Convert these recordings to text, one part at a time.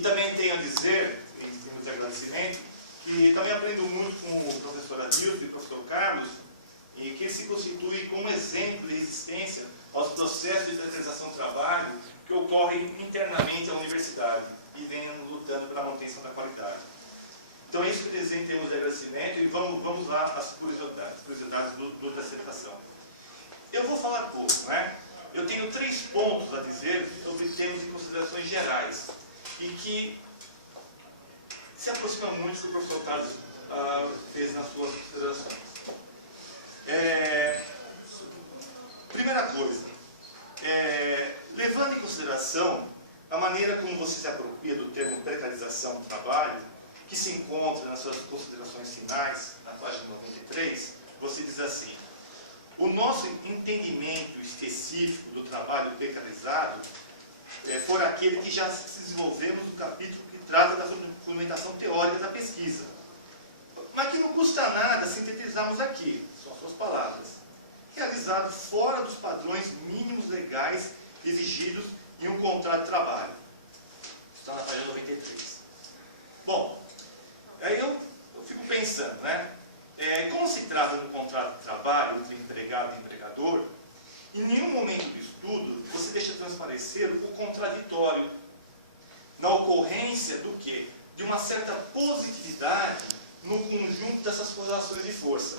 E também tenho a dizer, em termos de agradecimento, que também aprendo muito com o professor Adilson e o professor Carlos, e que ele se constitui como exemplo de resistência aos processos de terceirização do trabalho que ocorrem internamente à universidade e vem lutando pela manutenção da qualidade. Então, isso que eu desejo em termos de agradecimento, e vamos lá às curiosidades da dissertação. Eu vou falar pouco, né? Eu tenho 3 pontos a dizer sobre termos de considerações gerais, e que se aproxima muito do que o professor Carlos fez nas suas considerações. Primeira coisa, levando em consideração a maneira como você se apropria do termo precarização do trabalho, que se encontra nas suas considerações finais, na página 93, você diz assim: o nosso entendimento específico do trabalho precarizado for aquele que já desenvolvemos no capítulo que trata da fundamentação teórica da pesquisa, mas que não custa nada sintetizarmos aqui, são suas palavras, realizado fora dos padrões mínimos legais exigidos em um contrato de trabalho. Está na página 93. Bom, aí eu fico pensando, né? Como se trata de um contrato de trabalho entre empregado e empregador, em nenhum momento do estudo você deixa transparecer o contraditório, na ocorrência do quê? De uma certa positividade no conjunto dessas correlações de força.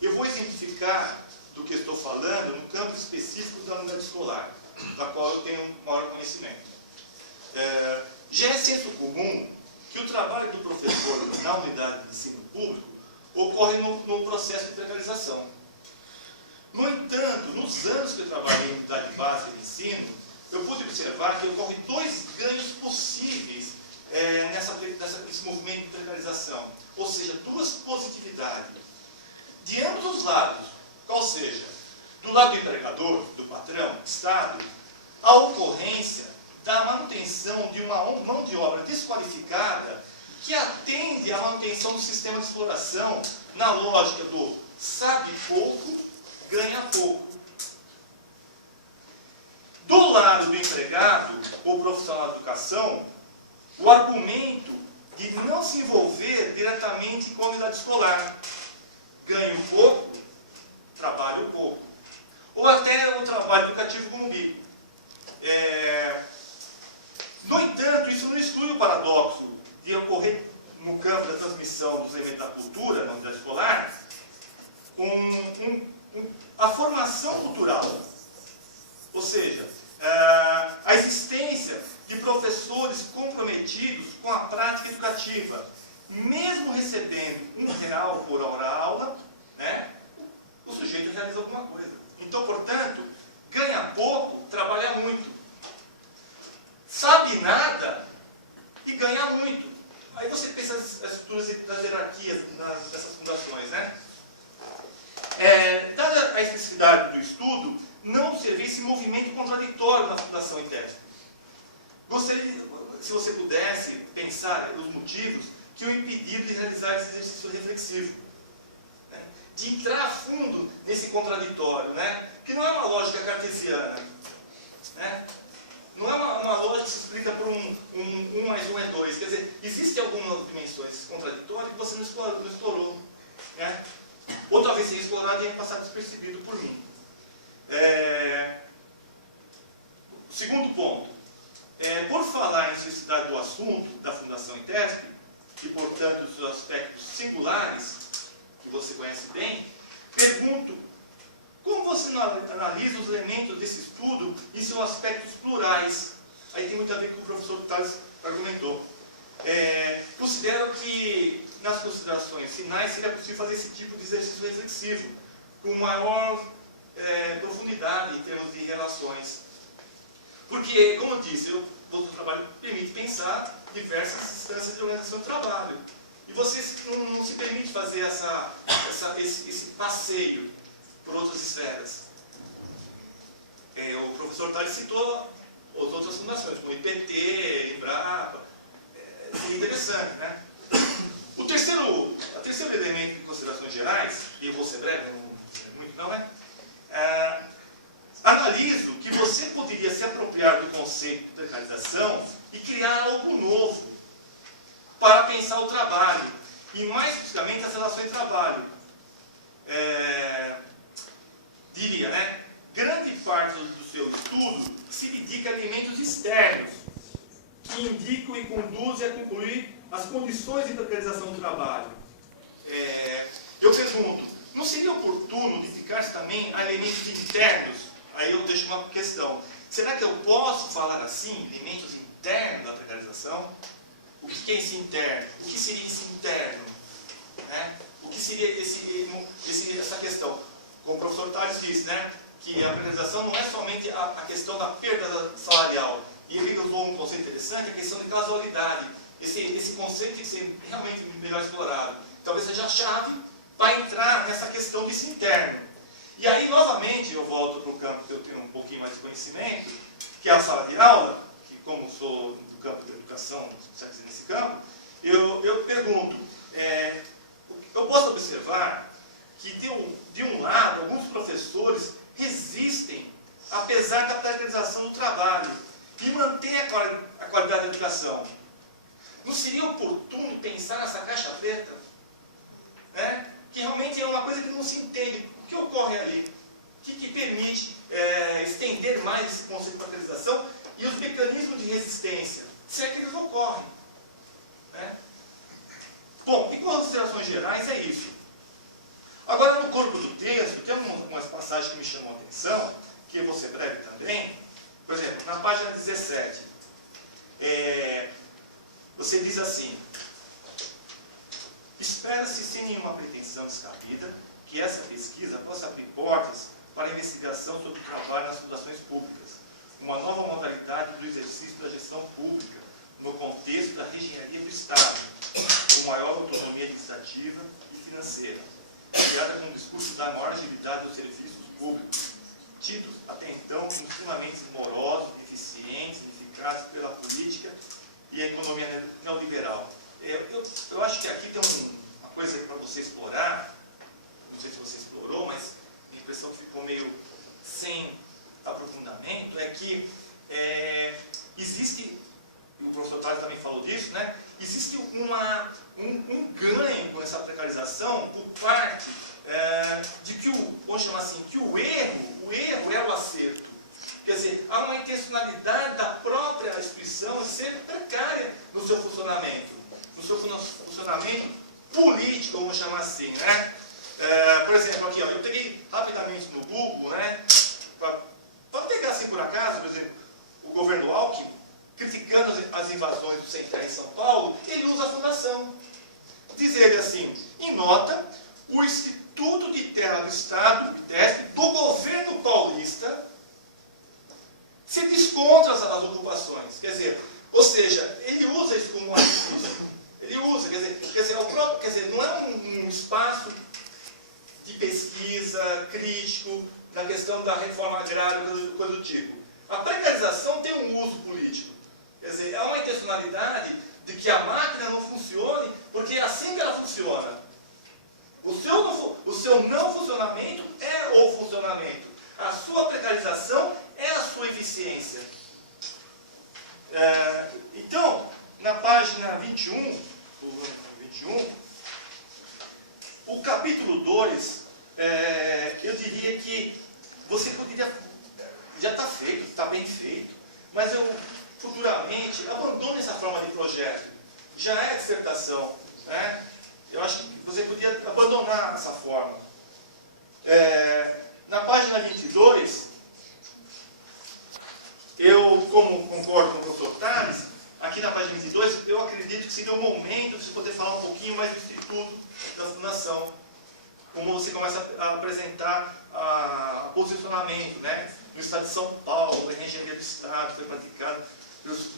Eu vou exemplificar do que estou falando no campo específico da unidade escolar, da qual eu tenho maior conhecimento. Já é senso comum que o trabalho do professor na unidade de ensino público ocorre no processo de precarização. No entanto, nos anos que eu trabalhei em unidade básica de ensino, eu pude observar que ocorrem 2 ganhos possíveis nesse movimento de precarização, ou seja, 2 positividades. De ambos os lados, qual seja, do lado do empregador, do patrão, Estado, a ocorrência da manutenção de uma mão de obra desqualificada que atende à manutenção do sistema de exploração na lógica do sabe pouco, ganha pouco. Do lado do empregado ou profissional da educação, o argumento de não se envolver diretamente com a unidade escolar. Ganho pouco, trabalho pouco. Ou até o trabalho educativo como bico. No entanto, isso não exclui o paradoxo de ocorrer no campo da transmissão dos elementos da cultura na unidade escolar a formação cultural. Ou seja, a existência de professores comprometidos com a prática educativa, mesmo recebendo R$1 por hora aula, né, o sujeito realiza alguma coisa. Então, portanto, ganha pouco, trabalha muito. Sabe nada e ganha muito. Aí você pensa nas estruturas das hierarquias dessas fundações, né? Dada a especificidade do estudo, não observei esse movimento contraditório na Fundação ITESP. Gostaria, se você pudesse, pensar os motivos que o impediram de realizar esse exercício reflexivo. Né? De entrar a fundo nesse contraditório, né? Que não é uma lógica cartesiana. Né? Não é uma lógica que se explica por 1 mais 1 é 2. Quer dizer, existem algumas dimensões contraditórias que você não explorou. Né? Ou talvez seja explorado e tenha passado despercebido por mim. Segundo ponto. Por falar em necessidade do assunto da Fundação ITESP, e portanto os seus aspectos singulares, que você conhece bem, pergunto, como você analisa os elementos desse estudo em seus aspectos plurais? Aí tem muito a ver com o que o professor Tales argumentou. Considero que, nas considerações finais, seria possível fazer esse tipo de exercício reflexivo, com maior profundidade em termos de relações. Porque, como eu disse, o trabalho permite pensar diversas instâncias de organização do trabalho. E você não se permite fazer esse passeio por outras esferas. O professor Tales citou as outras fundações, como IPT, Embrapa. É interessante, né? O terceiro elemento de considerações gerais, e eu vou ser breve, não, né? Analiso que você poderia se apropriar do conceito conceito de precarização e criar algo novo para pensar o trabalho, e mais especificamente as relações de trabalho. Diria, né? Grande parte do seu estudo se dedica a elementos externos, que indicam e conduzem a concluir as condições de precarização do trabalho. Eu pergunto, não seria oportuno dedicar-se também a elementos internos? Aí eu deixo uma questão. Será que eu posso falar assim, elementos internos da precarização? O que é esse interno? O que seria esse interno? O que seria essa questão? Como o professor Tales disse, né, que a precarização não é somente a questão da perda salarial. E ele usou um conceito interessante, a questão de casualidade. Esse conceito tem que ser realmente melhor explorado. Talvez seja a chave para entrar nessa questão desse interno. E aí, novamente, eu volto para o campo que eu tenho um pouquinho mais de conhecimento, que é a sala de aula, que como sou do campo da educação, nesse campo, eu pergunto, eu posso observar que, de um lado, alguns professores resistem, apesar da precarização do trabalho, e mantêm a qualidade da educação. Não seria oportuno pensar nessa caixa preta? Que realmente é uma coisa que não se entende. O que ocorre ali? O que permite estender mais esse conceito de precarização e os mecanismos de resistência, se é que eles ocorrem? Bom, em considerações gerais é isso. Agora, no corpo do texto, tem umas passagens que me chamam a atenção, que eu vou ser breve também. Por exemplo, na página 17, você diz assim: espera-se, sem nenhuma pretensão descabida, que essa pesquisa possa abrir portas para a investigação sobre o trabalho nas fundações públicas, uma nova modalidade do exercício da gestão pública no contexto da engenharia do Estado, com maior autonomia administrativa e financeira, criada com o discurso da maior agilidade dos serviços públicos, tidos até então como extremamente morosos, eficientes, ineficazes pela política e a economia neoliberal. Eu acho que aqui tem uma coisa para você explorar, não sei se você explorou, mas a impressão que ficou meio sem aprofundamento é que existe, e o professor Tales também falou disso, né? Existe um ganho com essa precarização por parte de que vamos chamar assim, que o erro é o acerto. Quer dizer, há uma intencionalidade da própria instituição de ser precária no seu funcionamento. No seu funcionamento político, vamos chamar assim, né? Por exemplo, aqui, ó, eu peguei rapidamente no Google, né? Para pegar assim por acaso, por exemplo, o governo Alckmin, criticando as invasões do Centro em São Paulo, ele usa a fundação. Diz ele assim: em nota, o Instituto de Terra do Estado, ITESP, do governo paulista, se descontra as ocupações. Quer dizer, ou seja, ele usa isso como um artifício. Ele usa, quer dizer, não é um espaço de pesquisa crítico na questão da reforma agrária, coisa do tipo. A precarização tem um uso político. Quer dizer, há uma intencionalidade de que a máquina não funcione, porque é assim que ela funciona. O seu não funcionamento é o funcionamento. A sua precarização é a sua eficiência. Então, na página 21, o capítulo 2, eu diria que você poderia, já está feito, está bem feito, mas eu futuramente abandone essa forma de projeto. Já é dissertação, né? Eu acho que você podia abandonar essa forma. Na página 22, eu, como concordo com o professor Tales, aqui na página 22, eu acredito que seria o momento de você poder falar um pouquinho mais do Instituto da Fundação. Como você começa a apresentar o posicionamento, né? No Estado de São Paulo, a engenharia do Estado, foi praticado pelos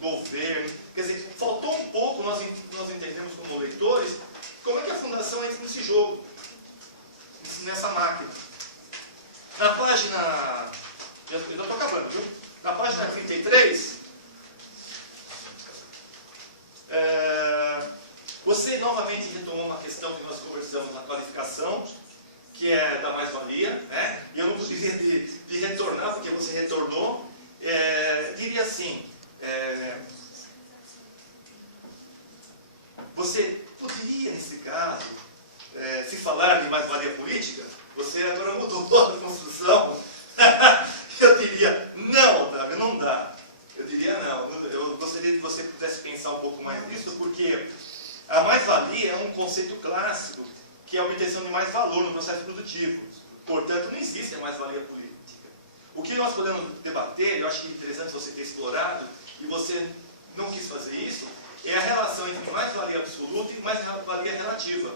governos. Quer dizer, faltou um pouco, nós entendemos como leitores, como é que a Fundação entra nesse jogo, nessa máquina. Na página, eu já estou acabando, viu? Na página 33, você novamente retomou uma questão que nós conversamos na qualificação, que é da mais-valia, né? E eu não vou dizer de retornar, porque você retornou. Diria Você poderia, nesse caso, se falar de mais-valia política? Você agora mudou a construção. Eu diria, não, Otávio, não dá. Eu diria não. Eu gostaria que você pudesse pensar um pouco mais nisso, porque a mais-valia é um conceito clássico, que é a obtenção de mais valor no processo produtivo. Portanto, não existe a mais-valia política. O que nós podemos debater, eu acho que é interessante você ter explorado, e você não quis fazer isso, é a relação entre mais-valia absoluta e mais-valia relativa.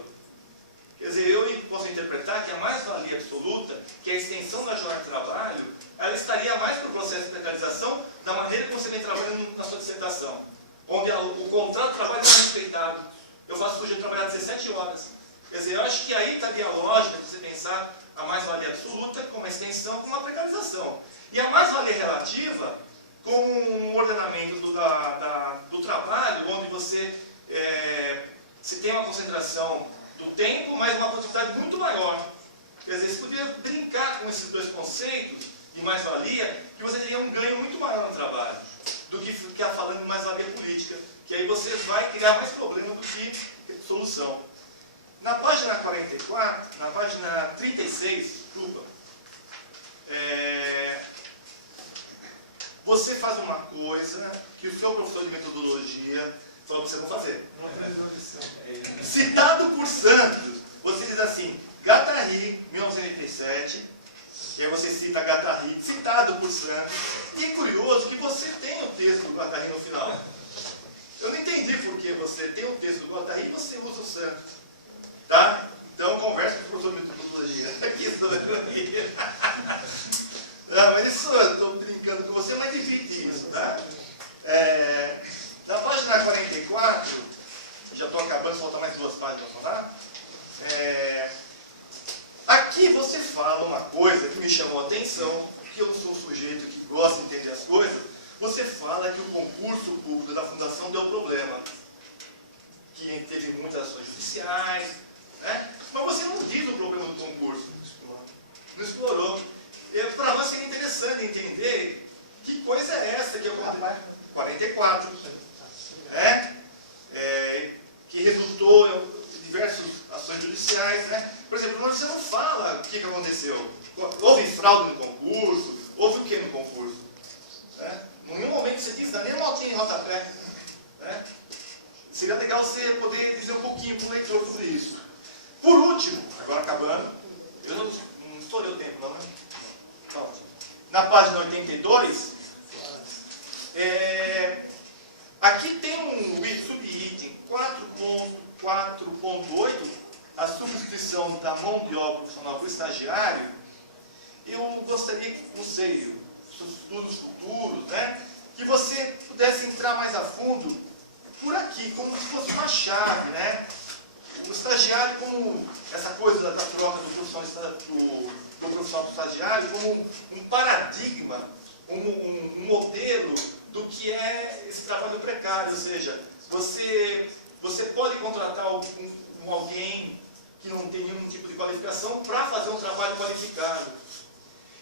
Quer dizer, eu posso interpretar que a mais-valia absoluta, que é a extensão da jornada de trabalho, ela estaria mais para o processo de precarização da maneira como você vem trabalhando na sua dissertação, onde o contrato de trabalho não é respeitado. Eu faço o sujeito trabalhar 17 horas. Quer dizer, eu acho que aí estaria a lógica de você pensar a mais-valia absoluta como a extensão, como a precarização. E a mais-valia relativa como um ordenamento do trabalho, onde você tem uma concentração do tempo, mas uma quantidade muito maior. Quer dizer, você poderia brincar com esses dois conceitos de mais-valia, que você teria um ganho muito maior no trabalho, do que ficar falando de mais-valia política, que aí você vai criar mais problema do que solução. Na página 44, na página 36, desculpa, você faz uma coisa que o seu professor de metodologia falou para você não fazer. Citado por Santos, você diz assim, Guattari, 1987, e aí você cita Guattari, citado por Santos, e é curioso que você tem o texto do Guattari no final. Eu não entendi por que você tem o texto do Guattari e você usa o Santos. Tá? Então, conversa com o professor de metodologia. Aqui, não, mas isso eu estou brincando com você, mas divide isso, tá? Na página 44, já estou acabando, falta mais 2 páginas para falar. Aqui você fala uma coisa que me chamou a atenção, porque eu não sou um sujeito que gosta de entender as coisas. Você fala que o concurso público da Fundação deu problema, que teve muitas ações judiciais, né? Mas você não diz o problema do concurso, não explorou. Para nós seria interessante entender que coisa é essa que aconteceu. 44, que resultou em diversas ações judiciais, né? Por exemplo, você não fala o que aconteceu. Houve fraude no concurso, houve o que no concurso? Em nenhum momento você diz, dá nem uma notinha em rodapé. Seria legal você poder dizer um pouquinho para o leitor sobre isso. Por último, agora acabando, eu não estourei o tempo não, né? Na página 82, aqui tem um subitem 4.8, a substituição da mão de obra profissional para o estagiário. Eu gostaria que, não sei, estudos futuros, né, que você pudesse entrar mais a fundo por aqui, como se fosse uma chave, né? O estagiário como essa coisa da troca do profissional para o estagiário, como um paradigma, um modelo do que é esse trabalho precário. Ou seja, você pode contratar alguém que não tem nenhum tipo de qualificação para fazer um trabalho qualificado.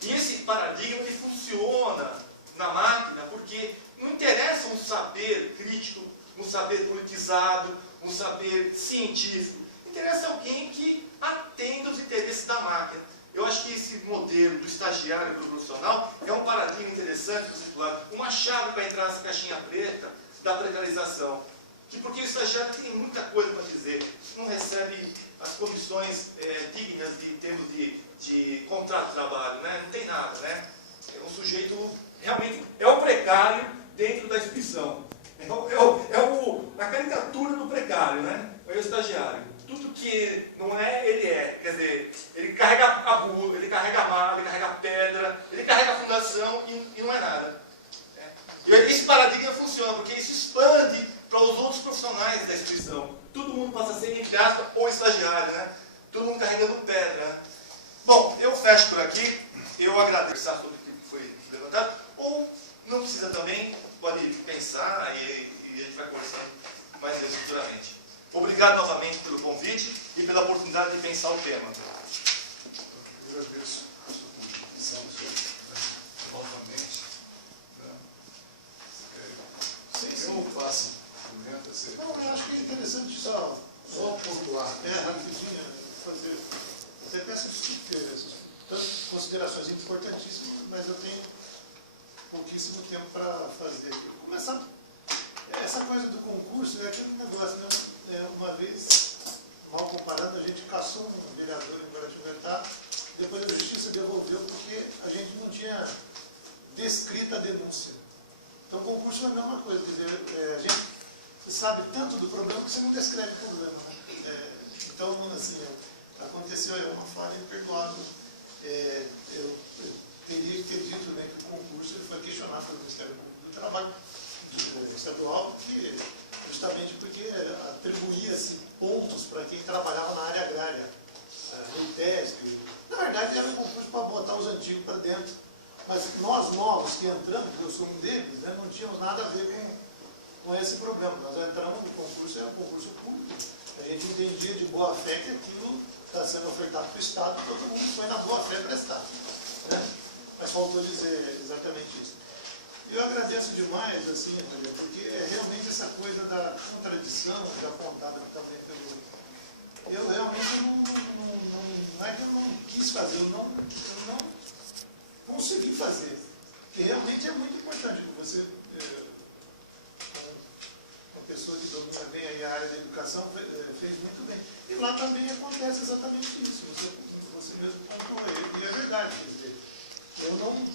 E esse paradigma ele funciona na máquina porque não interessa um saber crítico, um saber politizado, um saber científico. Interessa alguém que atenda os interesses da máquina. Eu acho que esse modelo do estagiário para o profissional é um paradigma interessante, uma chave para entrar nessa caixinha preta da precarização. Porque o estagiário tem muita coisa para dizer, não recebe as condições dignas em termos de contrato de trabalho, né? Não tem nada, né? É um sujeito, realmente, é o precário dentro da instituição. A caricatura do precário, né? É o estagiário. Tudo que não é, ele é. Quer dizer, ele carrega a bula, ele carrega a mala, ele carrega a pedra, ele carrega a fundação e não é nada. E esse paradigma funciona, porque isso expande para os outros profissionais da instituição. Todo mundo passa a ser, entre aspas, ou estagiário, né? Todo mundo carregando pedra, né? Bom, eu fecho por aqui. Eu agradeço sobre o que foi levantado. Ou não precisa também, pode pensar e a gente vai conversando mais vezes futuramente. Obrigado novamente pelo convite e pela oportunidade de pensar o tema. Eu agradeço a sua contribuição novamente. dizer. Não, eu acho que é interessante só pontuar, rapidinho, fazer. Até peço desculpa, tantas considerações importantíssimas, mas eu tenho pouquíssimo tempo para fazer. Começar, essa coisa do concurso é aquele negócio, né? Uma vez, mal comparando, a gente caçou um vereador em Guaratinguetá, depois a justiça devolveu porque a gente não tinha descrito a denúncia. Então, concurso é a mesma coisa, quer dizer, a gente sabe tanto do problema que você não descreve o problema. Né? Então, assim, aconteceu uma falha imperdoável. Eu teria que ter dito, né, que o concurso ele foi questionado pelo Ministério Público do Trabalho Estadual, justamente porque atribuía-se pontos para quem trabalhava na área agrária, no ITESP. Na verdade, era um concurso para botar os antigos para dentro. Mas nós novos que entramos, que eu sou um deles, né, não tínhamos nada a ver com esse programa. Nós entramos no concurso, era um concurso público. A gente entendia de boa fé que aquilo está sendo ofertado para o Estado, todo mundo foi na boa fé prestar. Né? Mas faltou dizer exatamente isso. E eu agradeço demais, assim, porque é realmente essa coisa da contradição, já apontada também pelo... Eu realmente não é que eu não quis fazer, eu não consegui fazer. Porque realmente é muito importante que você, uma pessoa que domina bem aí a área da educação, fez muito bem. E lá também acontece exatamente isso. Você mesmo pontuou, e é verdade, quer dizer, eu não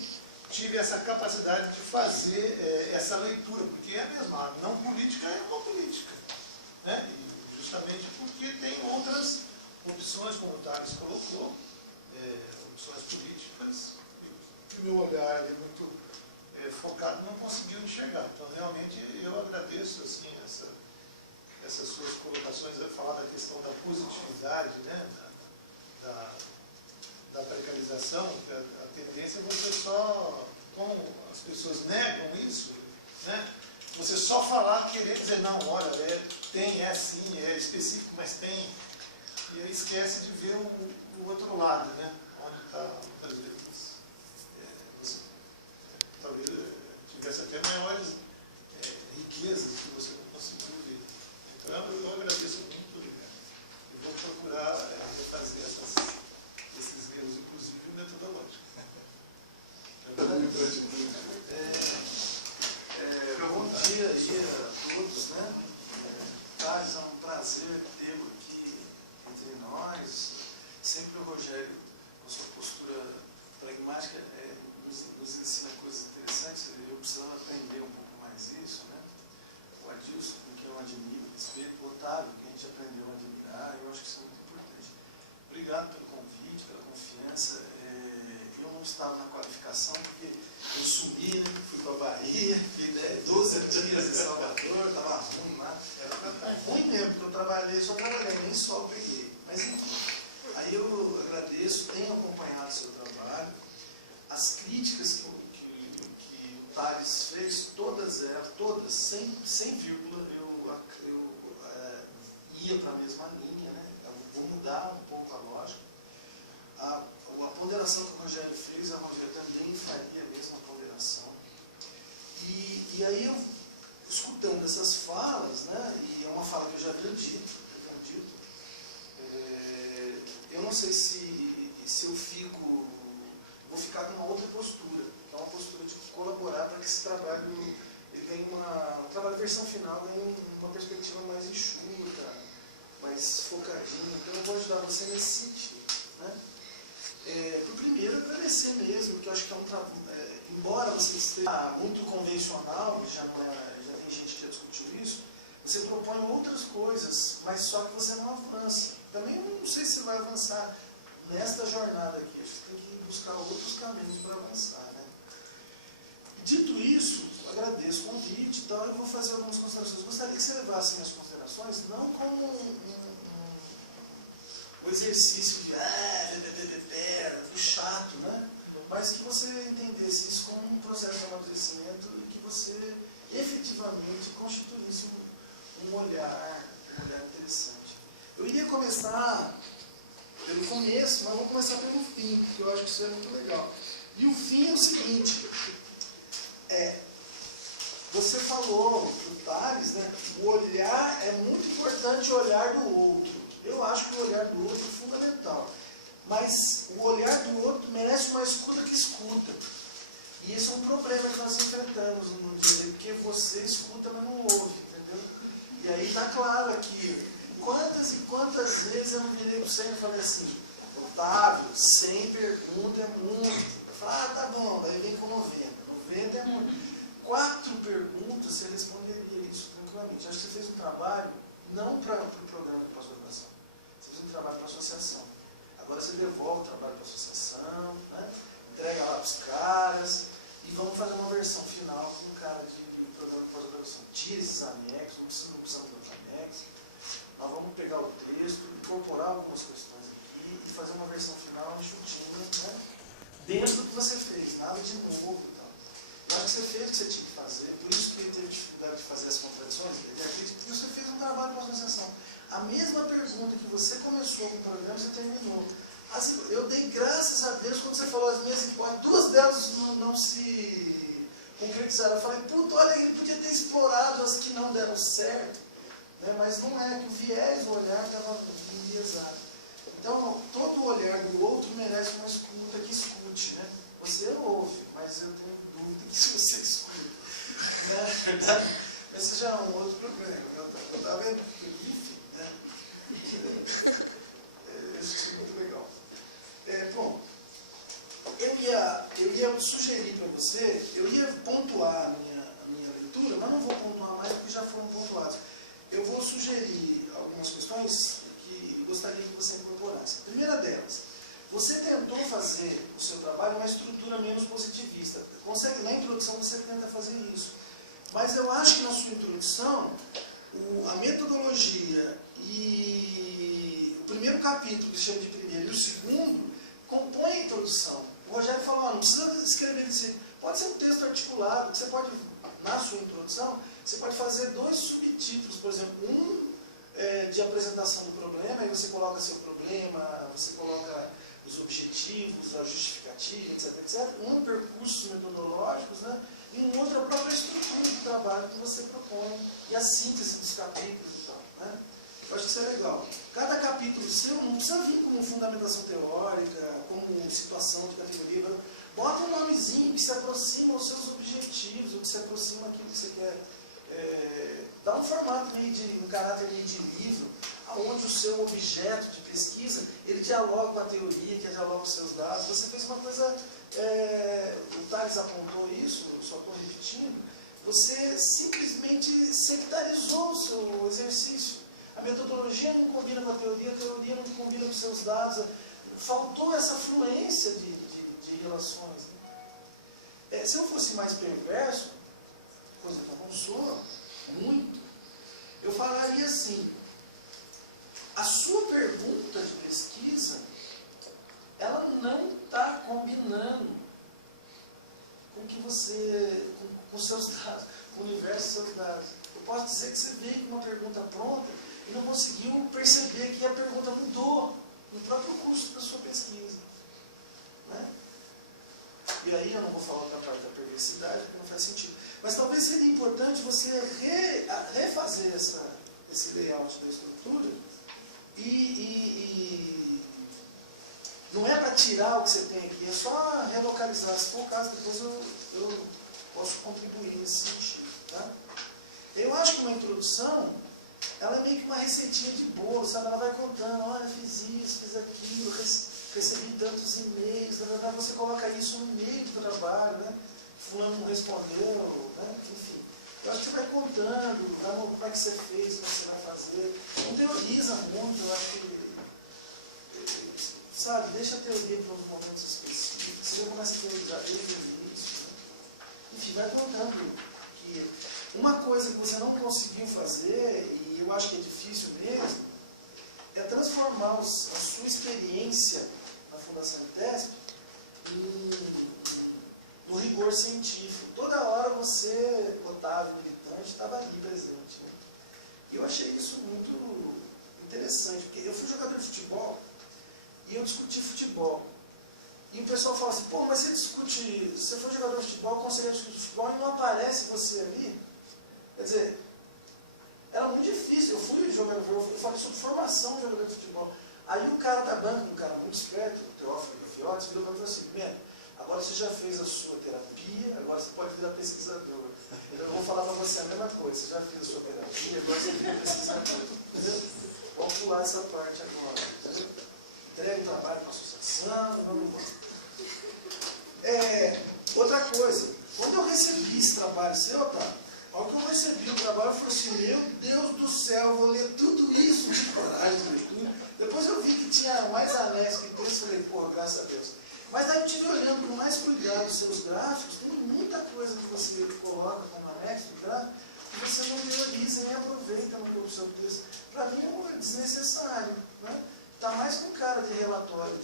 tive essa capacidade de fazer essa leitura, porque é a mesma, não política é uma política. Né? E justamente porque tem outras opções, como o Thales colocou, opções políticas, que o meu olhar é muito focado, não conseguiu enxergar. Então, realmente, eu agradeço assim, essas suas colocações, falar da questão da positividade, né? da precarização, a tendência é você só, como as pessoas negam isso, né? Você só falar, querer dizer, não, olha, tem, sim, é específico, mas tem, e aí esquece de ver o outro lado, né? Onde está, muitas vezes, você talvez tivesse até maiores riquezas que você não conseguiu ver. Então, eu agradeço muito, e vou procurar fazer esses erros, inclusive metodológicos. Bom dia a todos, né? Thales, é um prazer tê-lo aqui entre nós. Sempre o Rogério, com sua postura pragmática, nos ensina coisas interessantes. Eu precisava aprender um pouco mais isso, né? O Adilson, com quem eu admiro, respeito, o Otávio, que a gente aprendeu a admirar, eu acho que isso é muito importante. Obrigado pelo convite, pela confiança. Eu não estava na qualificação, porque eu sumi, né? Fui para a Bahia, fiquei 12 dias em Salvador, estava ruim lá. Era ruim mesmo, porque eu só trabalhei, nem sol peguei. Mas enfim, aí eu agradeço, tenho acompanhado o seu trabalho. As críticas que o Thales fez, todas, sem vírgula, eu ia para a mesma linha, né? Eu vou mudar um pouco a lógica. A ponderação que o Rogério fez, a Rogério também faria a mesma ponderação. E aí eu, escutando essas falas, né, e é uma fala que eu já havia dito, eu não sei se eu vou ficar com uma outra postura, que é uma postura de colaborar para que esse trabalho tenha um trabalho versão final em uma perspectiva mais enxuta, mais focadinha. Então eu vou ajudar você nesse sentido. Né? Por primeiro, agradecer mesmo, que eu acho que é um trabalho, embora você esteja muito convencional, já tem gente que já discutiu isso, você propõe outras coisas, mas só que você não avança. Também eu não sei se vai avançar nesta jornada aqui, você tem que buscar outros caminhos para avançar. Né? Dito isso, agradeço o convite, então eu vou fazer algumas considerações. Eu gostaria que você levasse minhas considerações não como o exercício do chato, né? Mas que você entendesse isso como um processo de amadurecimento e que você efetivamente constituísse um olhar interessante. Eu iria começar pelo começo, mas vou começar pelo fim, porque eu acho que isso é muito legal. E o fim é o seguinte, você falou do Tales, né? O olhar, é muito importante o olhar do outro. Eu acho que o olhar do outro é fundamental. Mas o olhar do outro merece uma escuta que escuta. E esse é um problema que nós enfrentamos no dia a dia, porque você escuta, mas não ouve, entendeu? E aí está claro aqui, quantas e quantas vezes eu não virei para o Senhor e falei assim, Otávio, 100 perguntas é muito. Eu falo, ah, tá bom, daí vem com 90. 90 é muito. 4 perguntas você responderia isso tranquilamente. Acho que você fez um trabalho, não para o programa de pós-graduação, você fez um trabalho para a associação. Agora você devolve o trabalho para a associação, né? Entrega lá para os caras e vamos fazer uma versão final com um cara de programa de pós-graduação. Tira esses anexos, não precisamos de outros anexos. Nós vamos pegar o texto, incorporar algumas questões aqui e fazer uma versão final enxutinha, né? Dentro do que você fez, nada de novo e tal. Eu acho que você fez o que você tinha que fazer, por isso que ele teve dificuldade de fazer as contradições, e você fez um trabalho para a associação. A mesma pergunta que você começou com o programa, você terminou. Eu dei graças a Deus quando você falou as minhas hipóteses, 2 delas não se concretizaram. Eu falei, puta, olha, ele podia ter explorado as que não deram certo, né? Mas não é, que o viés, o olhar estava enviesado. Então, todo olhar do outro merece uma escuta que escute, né? Você ouve, mas eu tenho dúvida que se você escuta, né? Esse já é um outro problema. Eu estava vendo, enfim, né? Isso é muito legal. Bom, eu ia sugerir para você, eu ia pontuar a minha leitura, mas não vou pontuar mais porque já foram pontuados. Eu vou sugerir algumas questões que gostaria que você incorporasse. A primeira delas, você tentou fazer o seu trabalho uma estrutura menos positivista. Na introdução você tenta fazer isso. Mas eu acho que na sua introdução, a metodologia e o primeiro capítulo, que se chama de primeiro, e o segundo, compõe a introdução. O Rogério falou, não precisa escrever desse. Pode ser um texto articulado, que você pode, na sua introdução, você pode fazer 2 subtítulos, por exemplo, um de apresentação do problema, aí você coloca seu problema, você coloca os objetivos, a justificativa, etc, etc. Um, percursos metodológicos, né? E um outro, a própria estrutura do trabalho que você propõe, e a síntese dos capítulos e tal, né? Eu acho que isso é legal. Cada capítulo seu não precisa vir como fundamentação teórica, como situação de categoria. Bota um nomezinho que se aproxima aos seus objetivos, ou que se aproxima àquilo que você quer. Dá um formato meio um caráter meio de livro, onde o seu objeto de pesquisa, ele dialoga com a teoria, que dialoga com os seus dados. Você fez uma coisa, o Tales apontou isso, eu só estou repetindo, você simplesmente sectarizou o seu exercício. A metodologia não combina com a teoria não combina com os seus dados. Faltou essa fluência de relações. Se eu fosse mais perverso, coisa que eu não sou, muito, eu falaria assim, a sua pergunta de pesquisa, ela não está combinando com o que você, com os seus dados, com o universo dos seus dados. Eu posso dizer que você veio com uma pergunta pronta e não conseguiu perceber que a pergunta mudou no próprio curso da sua pesquisa, né? E aí eu não vou falar da parte da perversidade, porque não faz sentido. Mas talvez seria importante você refazer esse layout da estrutura e não é para tirar o que você tem aqui, é só relocalizar. Se for o caso, depois eu posso contribuir nesse sentido, tá? Eu acho que uma introdução, ela é meio que uma receitinha de bolo, sabe? Ela vai contando, olha, fiz isso, fiz aquilo, recebi tantos e-mails, você coloca isso no meio do trabalho, né? Fulano não respondeu, né? Enfim. Eu acho que você vai contando, como é que você fez, como você vai fazer. Não teoriza muito, eu acho que, sabe, deixa a teoria para os momentos específicos, você já começa a teorizar desde o início, né? Enfim, vai contando que uma coisa que você não conseguiu fazer, e eu acho que é difícil mesmo, é transformar a sua experiência na Fundação ITESP no rigor científico. Toda hora você, Otávio, militante, estava ali presente, né? E eu achei isso muito interessante, porque eu fui jogador de futebol e eu discuti futebol. E o pessoal fala assim, pô, mas você discute, se você for jogador de futebol, conselheiro de futebol, e não aparece você ali. Quer dizer, era muito difícil. Eu fui jogador, eu falei sobre formação de jogador de futebol. Aí o cara da banca, um cara muito esperto, o Teófilo Fiotes, virou para mim e falou assim, Mendo, agora você já fez a sua terapia, agora você pode virar pesquisador. Eu vou falar para você a mesma coisa, você já fez a sua terapia, agora você vira pesquisador. Entendeu? Vamos pular essa parte agora. Entendeu? Entrega o trabalho para a associação, vamos embora. Outra coisa, quando eu recebi esse trabalho seu, Otávio, ao que eu recebi o trabalho, eu falei assim, meu Deus do céu, eu vou ler tudo isso de coragem, tudo. Depois eu vi que tinha mais anexo que texto, falei, porra, graças a Deus. Mas daí eu estive olhando com mais cuidado os seus gráficos, tem muita coisa que você coloca como anexo do gráfico, que você não prioriza nem aproveita no seu texto. Para mim é desnecessário, né? Está mais com cara de relatório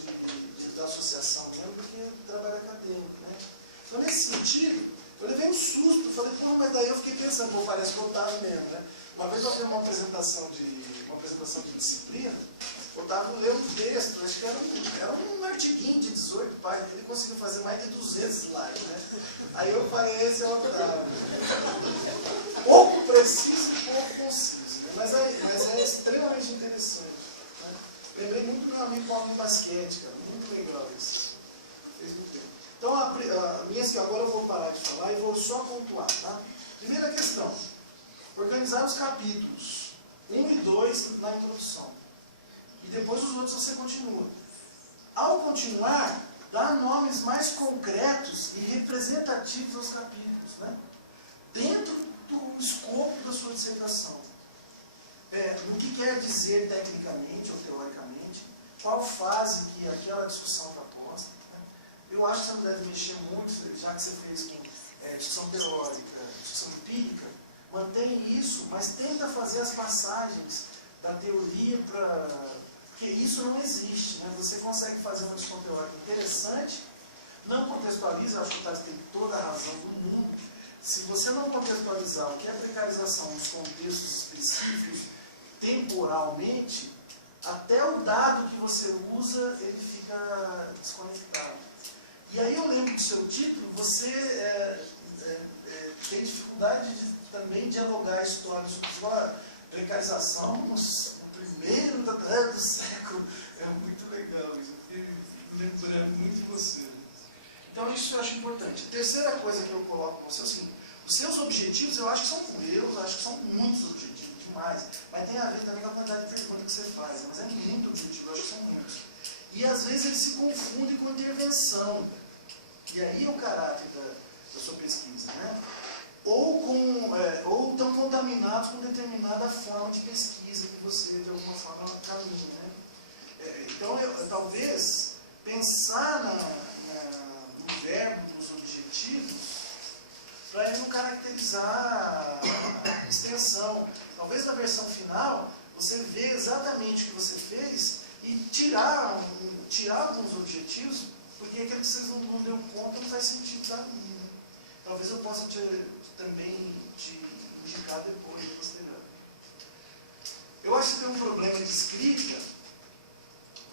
da associação mesmo do que de trabalho acadêmico, né? Então, nesse sentido, eu levei um susto, falei, porra, mas daí eu fiquei pensando, pô, parece que eu Otávio mesmo, né? Uma vez eu fiz uma apresentação de disciplina, o Otávio leu um texto, acho que era um artiguinho de 18 páginas, ele conseguiu fazer mais de 200 slides, né? Aí eu falei, esse é o Otávio. Pouco preciso e pouco conciso, né? Mas é extremamente interessante. Né? Lembrei muito do meu amigo Paulo no basquete, cara, muito legal isso. Fez muito bem. Então, agora eu vou parar de falar e vou só pontuar. Tá? Primeira questão, organizar os capítulos 1 e 2 na introdução. E depois os outros você continua. Ao continuar, dá nomes mais concretos e representativos aos capítulos, né? Dentro do escopo da sua dissertação. O que quer dizer tecnicamente ou teoricamente, qual fase que aquela discussão está posta. Eu acho que você não deve mexer muito, já que você fez com discussão teórica, discussão empírica, mantém isso, mas tenta fazer as passagens da teoria para... Porque isso não existe, né? Você consegue fazer uma discussão teórica interessante, não contextualiza, acho que o Thales tem toda a razão do mundo. Se você não contextualizar o que é precarização nos contextos específicos, temporalmente, até o dado que você usa, ele fica desconectado. E aí eu lembro do seu título, você tem dificuldade de também dialogar a história sobre a precarização no primeiro do século. É muito legal isso, eu fiquei lembrando muito de você. Então isso eu acho importante. A terceira coisa que eu coloco para você é o seguinte, os seus objetivos eu acho que são muitos objetivos, demais, mas tem a ver também com a quantidade de perguntas que você faz, mas é muito objetivo, eu acho que são muitos. E às vezes eles se confundem com intervenção. E aí é o caráter da sua pesquisa, né? Ou estão contaminados com determinada forma de pesquisa que você, de alguma forma, caminha, né? Então, talvez, pensar no verbo dos objetivos, para ele não caracterizar a extensão. Talvez na versão final, você vê exatamente o que você fez e tirar alguns objetivos, porque aquele que vocês não deu conta não faz sentido para mim. Né? Talvez eu possa também te indicar depois, posterior. Eu acho que tem um problema de escrita,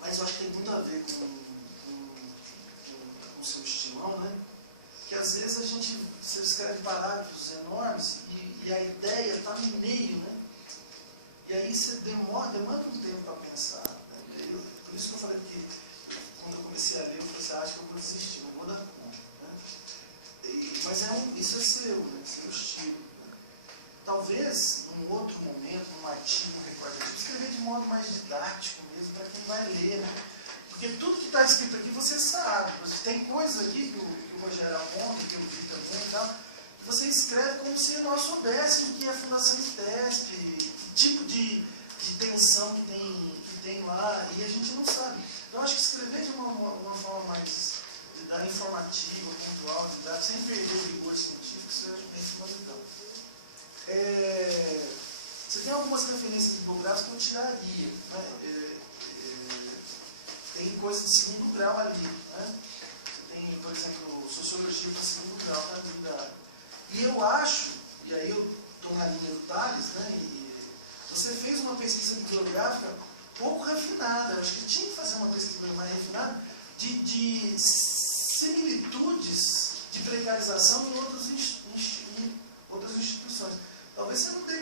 mas eu acho que tem muito a ver com o seu estilão, né? Que às vezes você escreve parágrafos enormes e a ideia está no meio, né? E aí você demanda um tempo para pensar. Né? Por isso que eu falei que quando eu comecei a ler, eu falei assim, acho que eu vou desistir, não vou dar conta. Né? Mas isso é seu, né? Seu estilo. Né? Talvez, num outro momento, num artigo, num recordativo, escrever de modo mais didático mesmo, para quem vai ler. Né? Porque tudo que está escrito aqui você sabe. Tem coisas aqui que o Rogério aponta, que eu vi também e tal, que você escreve como se nós soubéssemos o que é a Fundação Itesp, que tipo de tensão que tem lá, e a gente não sabe. Então, acho que escrever de uma forma mais informativa, pontual, didática, sem perder o rigor científico, isso é fundamental. Você tem algumas referências bibliográficas que eu tiraria. Né? Tem coisas de segundo grau ali. Né? Você tem, por exemplo, sociologia para segundo grau na habilidade. E eu acho, e aí eu estou na linha do Thales, né? E você fez uma pesquisa bibliográfica pouco refinada. Eu acho que tinha que fazer uma pesquisa mais refinada, de similitudes de precarização em outras instituições. Talvez você não tenha